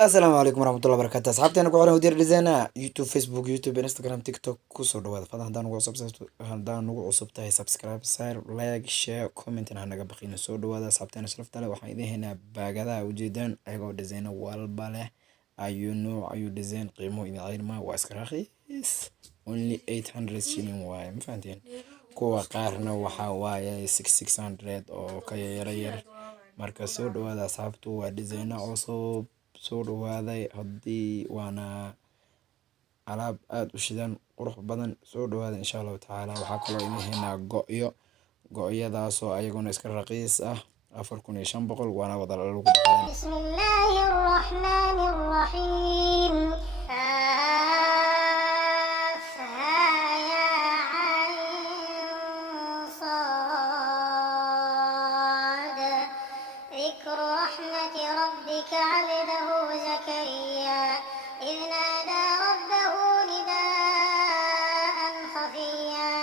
السلام عليكم ورحمة الله وبركاته. أصحابتي أنا كوحنا ودير ديزاينا يوتيوب فيسبوك يوتيوب انستغرام تيك توك كوسو دوادا فضل هدان نوغو عصب تاهي سبسكرايب ساير لايك شير كومنت إن هنقا بقينا سو دوادا. أصحابتي أنا شرفت له waxaan idin haynaa baagada ujeedaan ayagoo design walba leh ayuu nooc ayuu design qiimo idin ceyrma waa iska raqiis only 800 shilling waaye ma fahanteen. kuwa qaarna waxaa waaye 600 oo ka yar marka soo dhawaada asxaabtu waa design cusub soo dhawaaday haddii waana alaab aad u shidan qurux badan soo dhawaada insha Allah taala. waxaa kaloo idin haynaa go'yadaasoo ayaguna iska raqiis ah 4500 waana wada lagu dhaqaa. Bismillahir Rahmanir Rahim. ذكر رحمة ربك عبده زكريا إذ نادى ربه نداء خفيا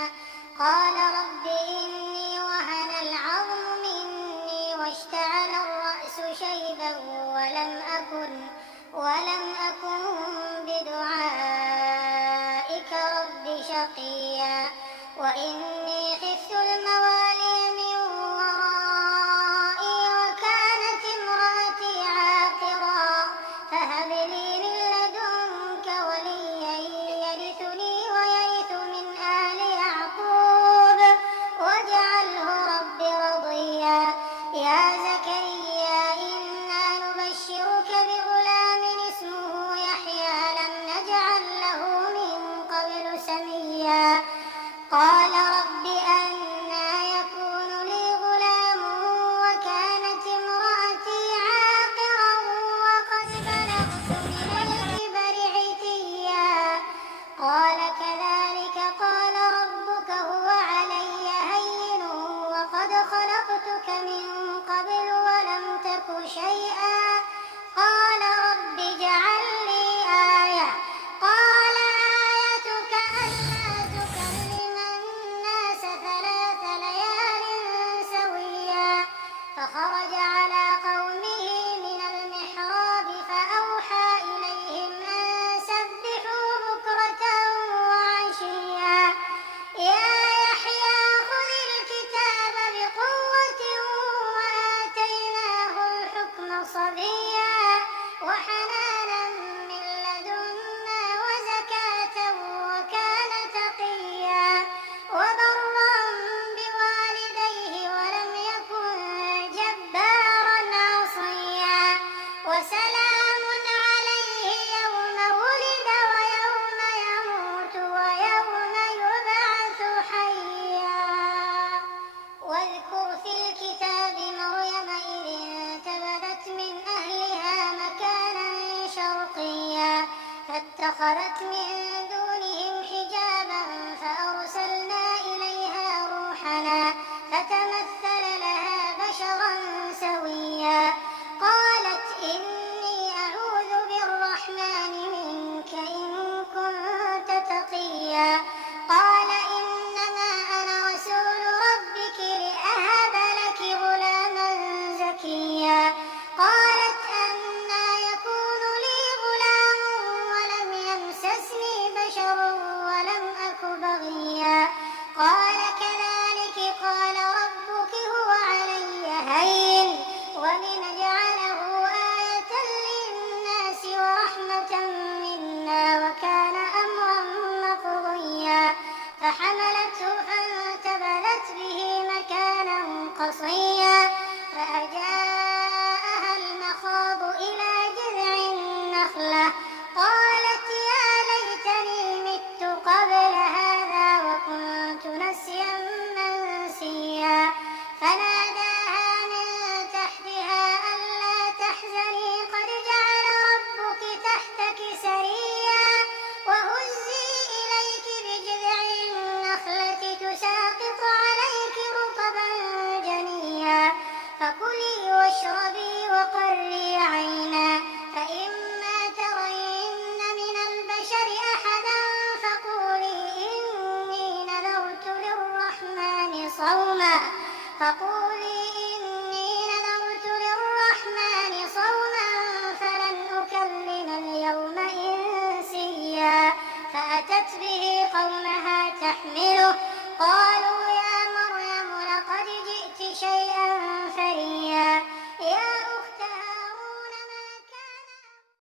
قال رب إني وهن العظم مني واشتعل الرأس شيبا ولم أكن بدعائك رب شقيا وإني خفت الموالي من ورائي وكانت امرأتي عاقرا فهب لي من لدنك وليا يرثني ويرث من آل يعقوب واجعله رب رضيا يا زكريا إنا نبشرك بغلام اسمه يحيى لم نجعل له من قبل سميا قال رب أنى يكون لي غلام وكانت امرأتي عاقرا وقد بلغت من الكبر عتيا قال كذلك قال ربك هو علي هين وقد خلقتك من قبل ولم تك شيئا قال رب اجعل لي آية قال آيتك ألا تكلم الناس 3 ليال سويا فخرج على قومه من المحراب فأوحى إليهم أن سبحوا بكرة وعشيا يا يحيى خذ الكتاب بقوة وآتيناه الحكم صبيا وحنانا من لدنا وزكاة وكان تقيا وبرا بوالديه ولم يكن جبارا عصيا وسلام عليه يوم ولد ويوم يموت ويوم يبعث حيا واذكر في الكتاب مريم إذ انتبذت من أهلها مكانا شرقيا فاتخذت من